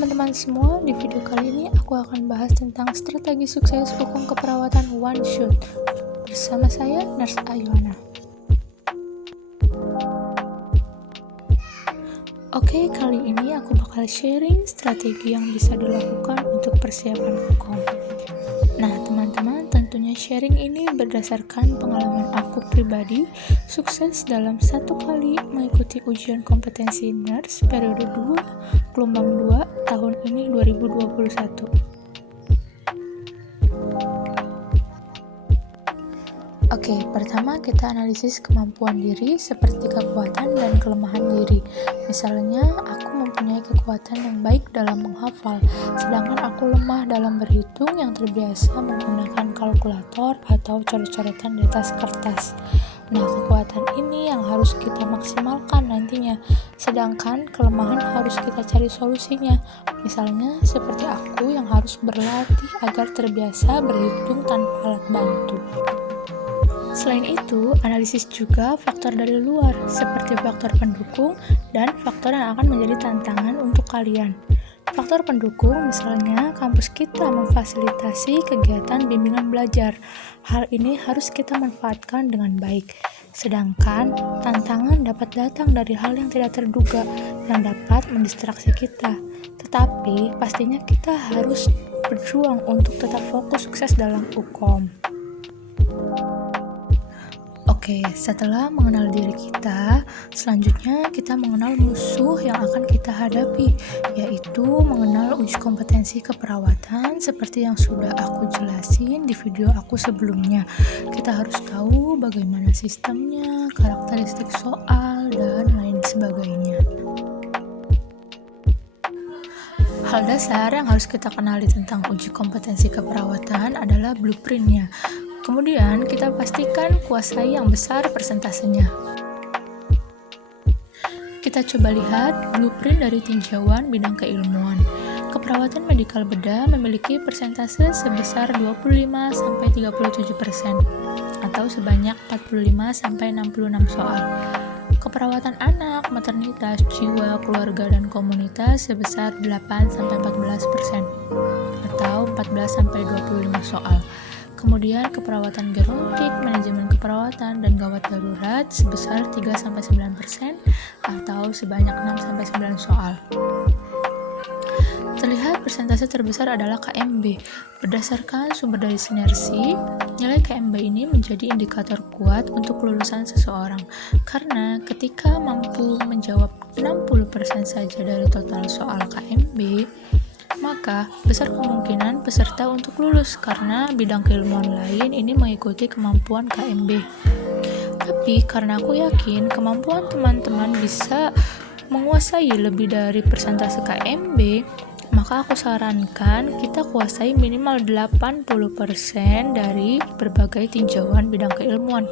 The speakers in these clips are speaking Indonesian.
teman-teman semua, di video kali ini aku akan bahas tentang strategi sukses hukum keperawatan one shot. Bersama saya, Nurse Ayona. Oke, kali ini aku bakal sharing strategi yang bisa dilakukan untuk persiapan hukum. Nah, teman-teman, tentunya sharing ini berdasarkan pengalaman aku pribadi sukses dalam 1 kali mengikuti ujian kompetensi nurse periode 2, gelombang 2, tahun ini 2021. Oke, pertama kita analisis kemampuan diri seperti kekuatan dan kelemahan diri. Misalnya, aku mempunyai kekuatan yang baik dalam menghafal, sedangkan aku lemah dalam berhitung yang terbiasa menggunakan kalkulator atau coret-coretan di atas kertas. Nah, kekuatan ini yang harus kita maksimalkan nantinya, sedangkan kelemahan harus kita cari solusinya. Misalnya, seperti aku yang harus berlatih agar terbiasa berhitung tanpa alat bantu. Selain itu, analisis juga faktor dari luar, seperti faktor pendukung dan faktor yang akan menjadi tantangan untuk kalian. Faktor pendukung, misalnya kampus kita memfasilitasi kegiatan bimbingan belajar. Hal ini harus kita manfaatkan dengan baik. Sedangkan, tantangan dapat datang dari hal yang tidak terduga, yang dapat mendistraksi kita. Tetapi, pastinya kita harus berjuang untuk tetap fokus sukses dalam hukum. Oke, setelah mengenal diri kita, selanjutnya kita mengenal musuh yang akan kita hadapi, yaitu mengenal uji kompetensi keperawatan seperti yang sudah aku jelasin di video aku sebelumnya. Kita harus tahu bagaimana sistemnya, karakteristik soal, dan lain sebagainya. Hal dasar yang harus kita kenali tentang uji kompetensi keperawatan adalah blueprint-nya. Kemudian, kita pastikan kuasai yang besar persentasenya. Kita coba lihat blueprint dari tinjauan bidang keilmuan. Keperawatan medikal bedah memiliki persentase sebesar 25-37%, atau sebanyak 45-66 soal. Keperawatan anak, maternitas, jiwa, keluarga, dan komunitas sebesar 8-14%, atau 14-25 soal. Kemudian keperawatan gerontik, manajemen keperawatan, dan gawat darurat sebesar 3-9%, atau sebanyak 6-9 soal. Terlihat persentase terbesar adalah KMB. Berdasarkan sumber dari Sinersi, nilai KMB ini menjadi indikator kuat untuk kelulusan seseorang, karena ketika mampu menjawab 60% saja dari total soal KMB, maka besar kemungkinan peserta untuk lulus karena bidang keilmuan lain ini mengikuti kemampuan KMB. Tapi karena aku yakin kemampuan teman-teman bisa menguasai lebih dari persentase KMB, maka aku sarankan kita kuasai minimal 80% dari berbagai tinjauan bidang keilmuan.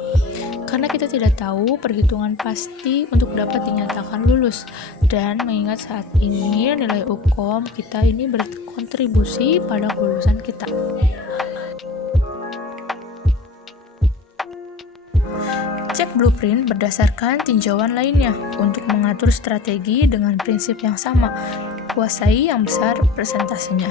Karena kita tidak tahu perhitungan pasti untuk dapat dinyatakan lulus. Dan mengingat saat ini nilai UKOM kita ini berkontribusi pada kelulusan kita. Cek blueprint berdasarkan tinjauan lainnya untuk mengatur strategi dengan prinsip yang sama. Kuasai yang besar persentasenya.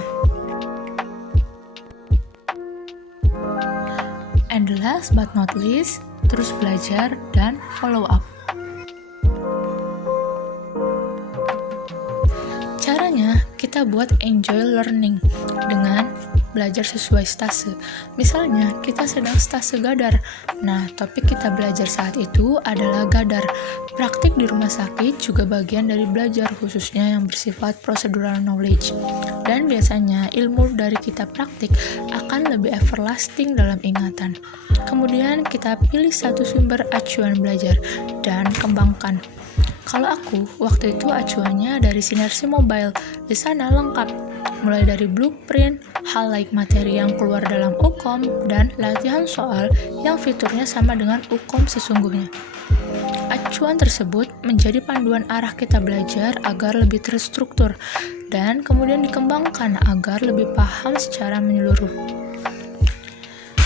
And last but not least, terus belajar dan follow up. Caranya, kita buat enjoy learning dengan belajar sesuai stase. Misalnya, kita sedang stase gadar. Nah, topik kita belajar saat itu adalah gadar. Praktik di rumah sakit juga bagian dari belajar, khususnya yang bersifat procedural knowledge. Dan biasanya, ilmu dari kita praktik akan lebih everlasting dalam ingatan. Kemudian, kita pilih satu sumber acuan belajar dan kembangkan. Kalau aku, waktu itu acuannya dari Sinersi Mobile. Di sana lengkap, mulai dari blueprint, hal like materi yang keluar dalam UKOM, dan latihan soal yang fiturnya sama dengan UKOM sesungguhnya. Acuan tersebut menjadi panduan arah kita belajar agar lebih terstruktur, dan kemudian dikembangkan agar lebih paham secara menyeluruh.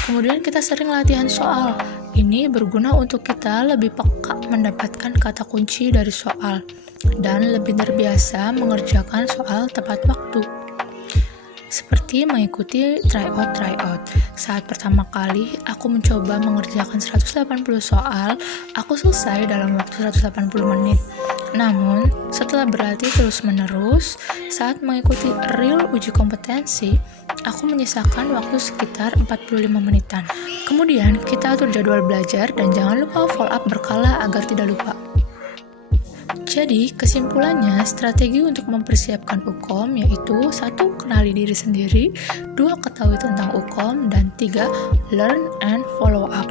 Kemudian kita sering latihan soal, Ini berguna untuk kita lebih peka mendapatkan kata kunci dari soal dan lebih terbiasa mengerjakan soal tepat waktu. Seperti mengikuti tryout. Saat pertama kali aku mencoba mengerjakan 180 soal, aku selesai dalam waktu 180 menit. Namun, setelah berlatih terus-menerus, saat mengikuti real uji kompetensi, aku menyisakan waktu sekitar 45 menitan. Kemudian, kita atur jadwal belajar dan jangan lupa follow up berkala agar tidak lupa. Jadi, kesimpulannya, strategi untuk mempersiapkan UKOM yaitu 1. Kenali diri sendiri, 2. Ketahui tentang UKOM, dan 3. Learn and follow up.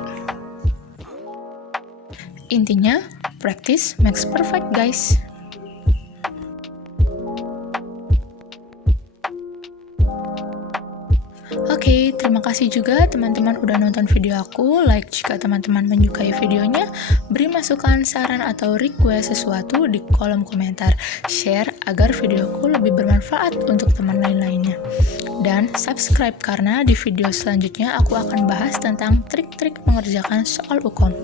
Intinya, practice makes perfect, guys. Oke, terima kasih juga teman-teman udah nonton video aku. Like jika teman-teman menyukai videonya, beri masukan, saran, atau request sesuatu di kolom komentar. Share agar videoku lebih bermanfaat untuk teman lain-lainnya. Dan subscribe karena di video selanjutnya aku akan bahas tentang trik-trik mengerjakan soal UKOM.